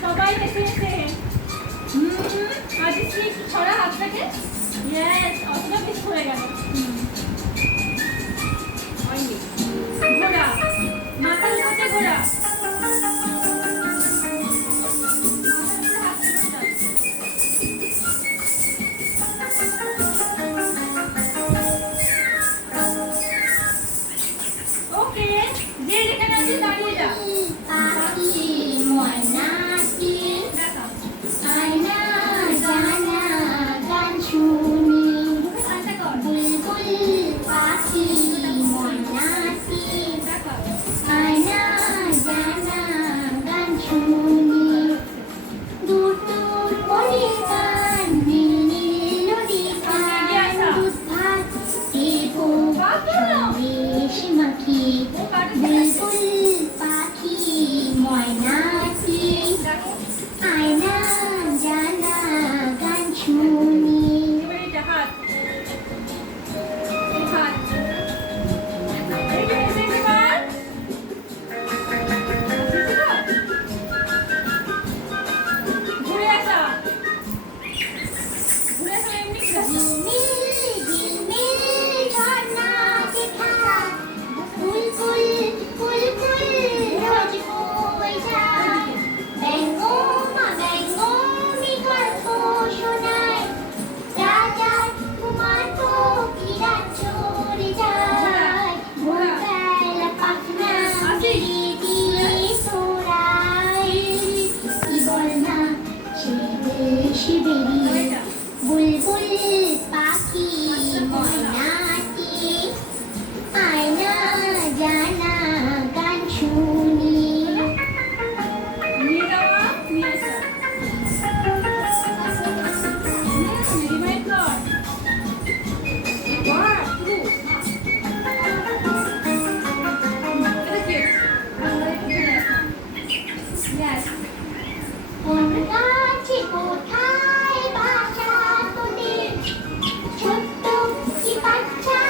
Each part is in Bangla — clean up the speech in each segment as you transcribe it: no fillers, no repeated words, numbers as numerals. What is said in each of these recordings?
সবাই হেসে হেসে আদিশ্রী ছড়া হাতটাকে ইয়েস অতটা কিছু হয়ে গেল ঘোড়া মাথার উপরে ঘোড়া ওকে যে যেখানে আছে দাঁড়িয়ে যা বুলবুল পাখি ময়নাটি আয়না জানা গান শুনি নিয়ে যাওয়া নিয়ে আসা রিমাইন্ড কর বাহ টু Yes. কোন গাছে কোথায় বাসা তোদের ছোট্ট কি বাচ্চা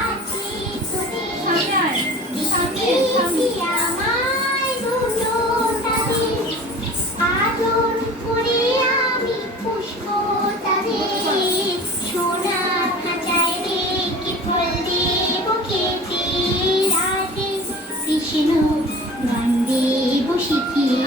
আছে তোদের দিদি আমায় দুটো তাদের আদর করে আমি পুষ্প তাদের সোনার খাঁচায় রেখে ফল দেব খেতে রাতে কৃষ্ণ গান দেব শিখিয়ে